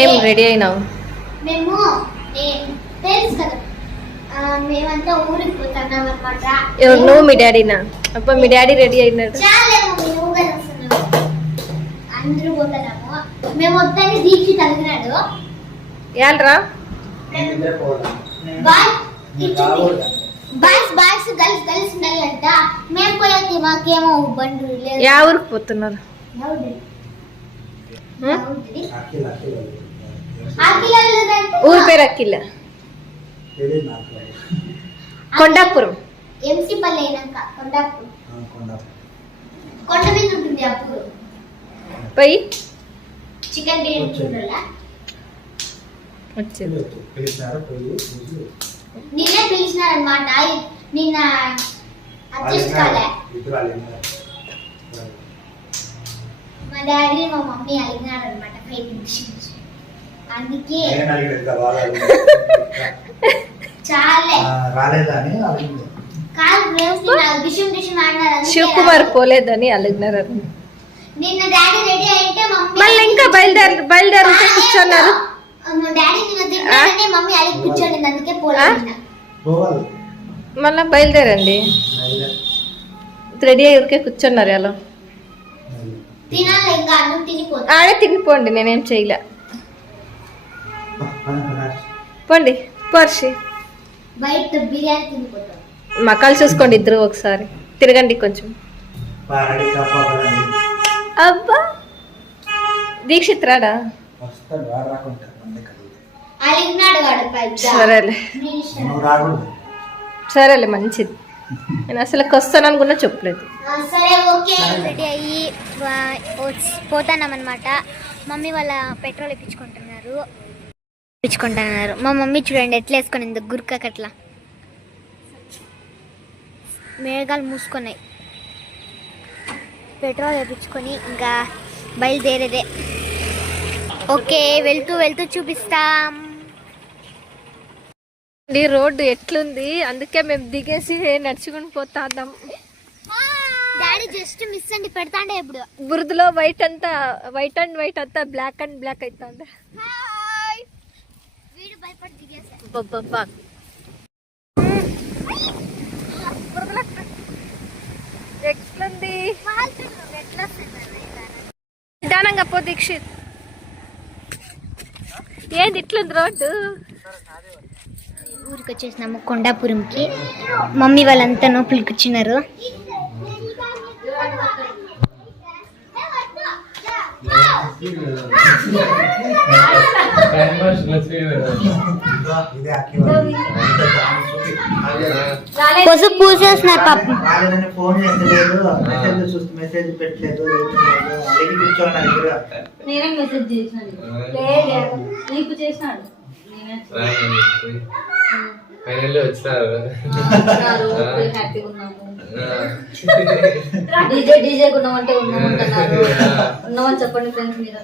ఏం రెడీ అయినావు? మేము తెలుసు కదా, మేమంతా ఊరికి పోతున్నాం అనమాట. నువ్వు మీ డాడీనా? అబ్బా మీ డాడీ రెడీ అయినాడు. అందరూ పోతున్నాము. మేము వద్దని దీక్ష తగినాడు. ఏల్రా బాయ్స్ గర్ల్స్ ఉండాలంట. మేము పోయాక మాకేమో బండ్లు లేదు. యా ఊరికి పోతున్నారు? ఊరి పేరు అఖిల. కొండాపురం. ఎంసీ పల్లె అయినాక కొండాపురం. కొండ మీద ఉంటుంది అప్పుడు. పోయి చికెన్ బిర్యానీ వచ్చింది. నిన్నే పిలిచినారనమాట. నిన్న అడ్జస్ట్ కాలే. మా డాడీ మా మమ్మీ అడిగినారనమాట 5 నిమిషాలు. అందుకే చాలే రాలేదని శివకుమార్ పోలేదని అలిగినారు. నిన్న డాడీ రెడీ అయితే మళ్ళీ ఇంకా బయలుదేరి కూర్చున్నారు. డాడీ నిన్న తిన్నాడని మమ్మీ అడిగి కూర్చోండి, అందుకే పోలేదు. మళ్ళా బయలుదేరండి. రెడీ అయ్యి ఊరికే కూర్చున్నారు. ఎలా తినాలి? ఇంకా అన్నం తినిపోతుంది. ఆడే తినిపోండి, నేనేం చేయలే. పోండి పర్షి. బయట బిర్యానీ తినిపోతాం. మకాలు చూసుకోండి ఇద్దరు ఒకసారి. తిరగండి కొంచెం. అబ్బా దీక్షిత్ రాడా? సరేలే సరేలే మంచిది. నేను అసలు వస్తానని కూడా చెప్పలేదు. రెడీ అయ్యి పోతాన్నాం అనమాట. మమ్మీ వాళ్ళ పెట్రోల్ ఇప్పించుకుంటున్నారు. మా మమ్మీ చూడండి ఎట్లా వేసుకొని ఇంత గుర్కట్లా మేఘాలు మూసుకున్నాయి. పెట్రోల్ వేయించుకొని ఇంకా బయలుదేరేదే. ఓకే వెళ్తూ వెళ్తూ చూపిస్తాం. రోడ్డు ఎట్లుంది, అందుకే మేము దిగేసి నడుచుకుని పోతాం. డాడీ జస్ట్ మిస్ అండి పెడతాండే. ఇప్పుడు బురదలో వైట్ అంతా వైట్ అంతా బ్లాక్ అండ్ బ్లాక్ అవుతుంది. ఎట్లుంది? నిదానంగా పో దీక్షిత్. ఏంది ఇట్లుంది రోడ్డు? ఊరికి వచ్చేసినాము కొండాపురంకి. మమ్మీ వాళ్ళంతా నోపులు కూర్చున్నారు. పసుపు పూసేస్తున్నారు పాపం. నేనే మెసేజ్ చేసినాను. నీకు చేసినాడు. డీజే ఉన్నామంటే ఉన్నామంటున్నారు. ఉన్నామని చెప్పండి ఫ్రెండ్స్. మీరు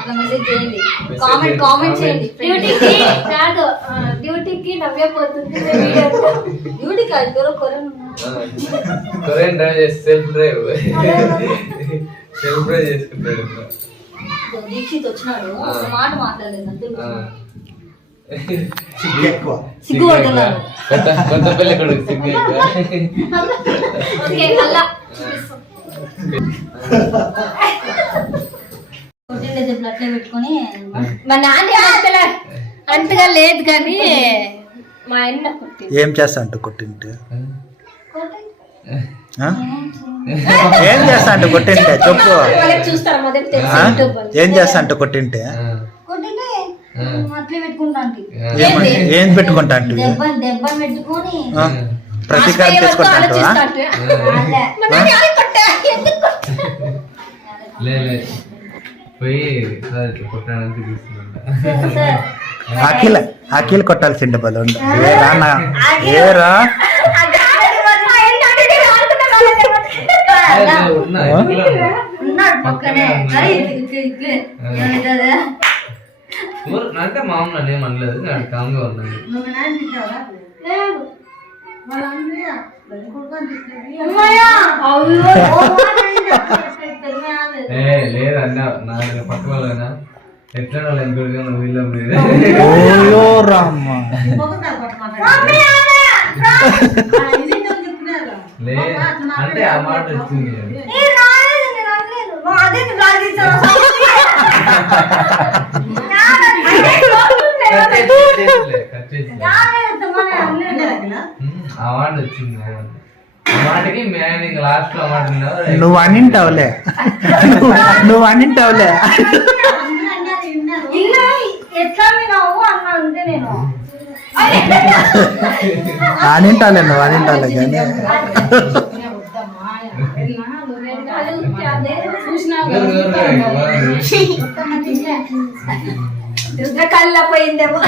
అలా మెసేజ్ చేయండి, కామెంట్ చేయండి. డ్యూటీకి కాదు, డ్యూటీకి నవ్వే పోతుంది. డ్యూటీ కాదు, కొరియన్ డ్రైవ్ చేసి సెల్ఫ్ డ్రైవ్ చేసుకుంటాడు. దీక్షిత్ వచ్చినాడు, ఒక మాట మాట్లాడలేదు. సిగ్గుపడుతున్నారు. కొత్త పెళ్లి కొడుకు సిగ్గు. అట్లే పెట్టుకొని మా నాన్న అంతగా లేదు కానీ మా ఆయన ఏం చేస్తా అంటూ కొట్టింటే ఏం చేస్తా అంటూ కొట్టింటే చెప్పు. ఏం చేస్తా అంటూ కొట్టింటే అట్లే పెట్టుకుంటా. ఏం పెట్టుకుంటా అంటే దెబ్బ పెట్టుకొని ప్రతీకారం తీసుకుంటా. పోయి కొట్టడానికి తీసుకున్నా. అఖిల్ కొట్టాల్సిండే బలం. ఏరా అంటే మామూలు ఏమనలేదు, కామ్గా ఉన్నాను. లేదన్నా నా పక్క వాళ్ళైనా ఎట్లా ఎంపీగా నువ్వు వీళ్ళ ఓయో రామ్మ అంటే ఆ మాట వచ్చింది ఆ మాట వచ్చింది ఆ మాటకి మేము లాస్ట్ లో మాట నువ్వు అనింటావులే నువ్వు అనింటావులే అనింటాలే నువ్వు అనింటాలే కానీ కళ్ళ పోయిందేమో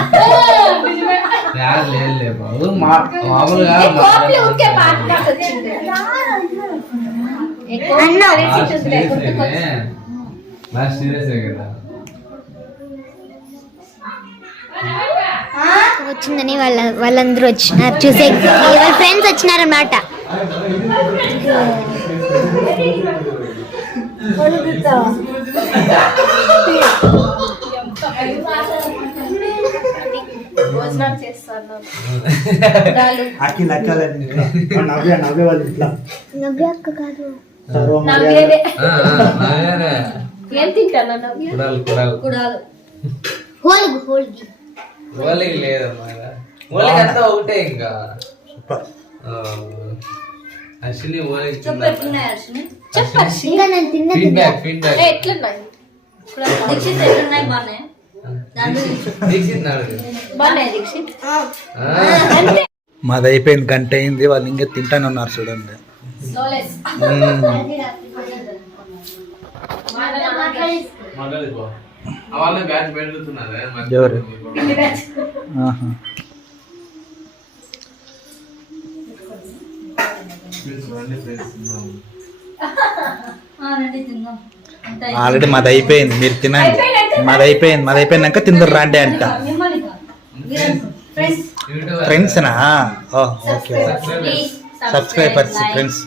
మామూలుగా సీరియస్ కదా వచ్చిందని వాళ్ళందరూ వచ్చినారు చూసే వాళ్ళ ఫ్రెండ్స్ వచ్చినారన్నమాట. భోజనాలు చేస్తాను నవ్వే వాళ్ళు ఇట్లా నవ్య అక్క కాదు ఏం తింటాను నవ్య కుడాలు హోల్గి హోల్గి ఓలికి లేదమ్మా ఓలికి అంతా ఒకటే ఇంకా అశ్విని ఓలికి ఇంకా నేను తిన్న ఫీడ్బ్యాక్ ఫీడ్బ్యాక్ ఎట్లున్నాయి దీక్షిత్ ఎట్లున్నాయి బాగున్నాయి దీక్షిత్ నాడు బాగున్నాయి దీక్షిత్ మాది అయిపోయింది గంట అయింది వాళ్ళు ఇంకా తింటానే ఉన్నారు చూడండి వాళ్ళ బ్యాచ్ పెరుగుతున్నారు ఎవరు ఆహా. ఆల్రెడీ మాది అయిపోయింది మీరు తినండి మాది అయిపోయినాక తిందరు రాండి అంట ఫ్రెండ్స్నా ఓకే సబ్స్క్రైబర్స్ ఫ్రెండ్స్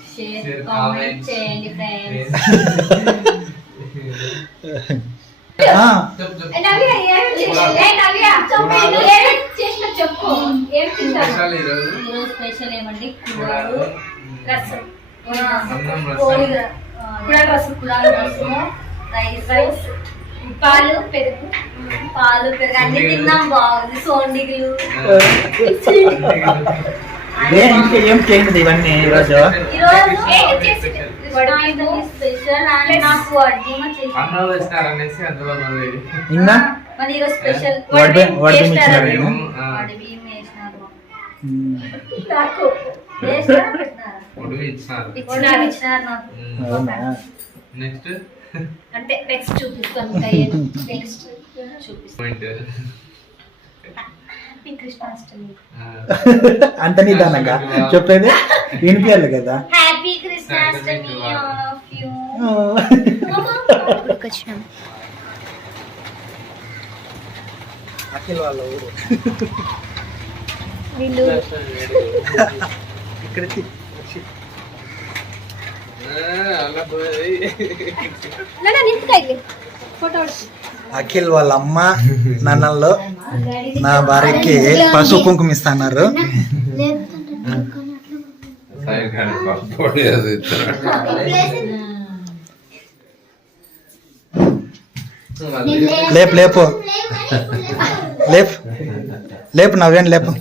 స్పెషల్ ఏమండి రైస్ పాలు పెరుగు అన్ని తిన్నాం. బాగుంది సోండిగులు ఏం చేయండి ఇవన్నీ ఈరోజు స్పెషల్ నాకు ఇంకా మన ఈరోజు స్పెషల్ బియ్యం ఇచ్చినారు నెక్స్ట్ అంటే నెక్స్ట్ చూపిస్తాను నెక్స్ట్ చూపిస్తాను హ్యాపీ కృష్ణాష్టమి అంత నిదానంగా చెప్పేది వినిపించాలి కదా happy Krishnashtami all of you. వచ్చినాం అఖిల్ వాళ్ళ ఊరు వీళ్ళు ఇక్కడ ఫోటో అఖిల్ వాళ్ళ అమ్మ నాన్నల్లో నా భార్యకి పసుపు కుంకుమ ఇస్తున్నారు. లేపు లేపు లేపు లేపు నవ్వేం లేపు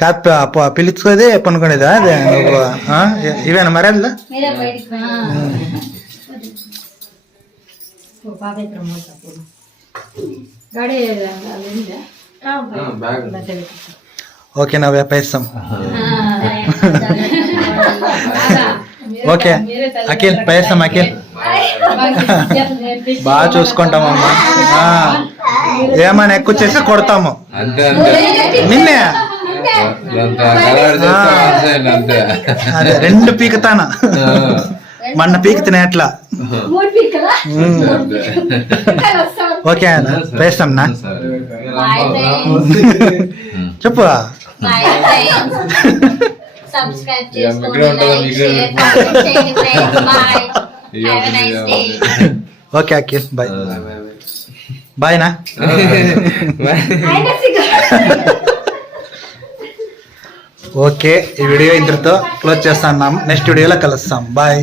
కాదు పిలుచుకోదే పనుకునేదా అదే నువ్వు ఇవేనా మరి అలా ఓకే నవ్య పైస్తాం. ఓకే అఖిల్ పైస్తాం అఖిల్ బాగా చూసుకుంటామమ్మా. ఏమైనా ఎక్కువ చేసి కొడతాము నిన్నే అదే రెండు పీకుతానా మొన్న పీకితేనే ఎట్లా 3 పీకలా ఓకే అన్న వేస్తాంనా బాయ్ ఫ్రెండ్స్ చెప్పు బాయ్ ఫ్రెండ్స్ సబ్స్క్రైబ్ చేసుకోండి లైక్ షేర్ కామెంట్ చేయండి friends bye have a nice day okay okay bye bye నా అయినా సిగ్గు ఓకే ఈ వీడియో ఇంతటితో క్లోజ్ చేస్తున్నాం నెక్స్ట్ వీడియోలో కలుస్తాం బాయ్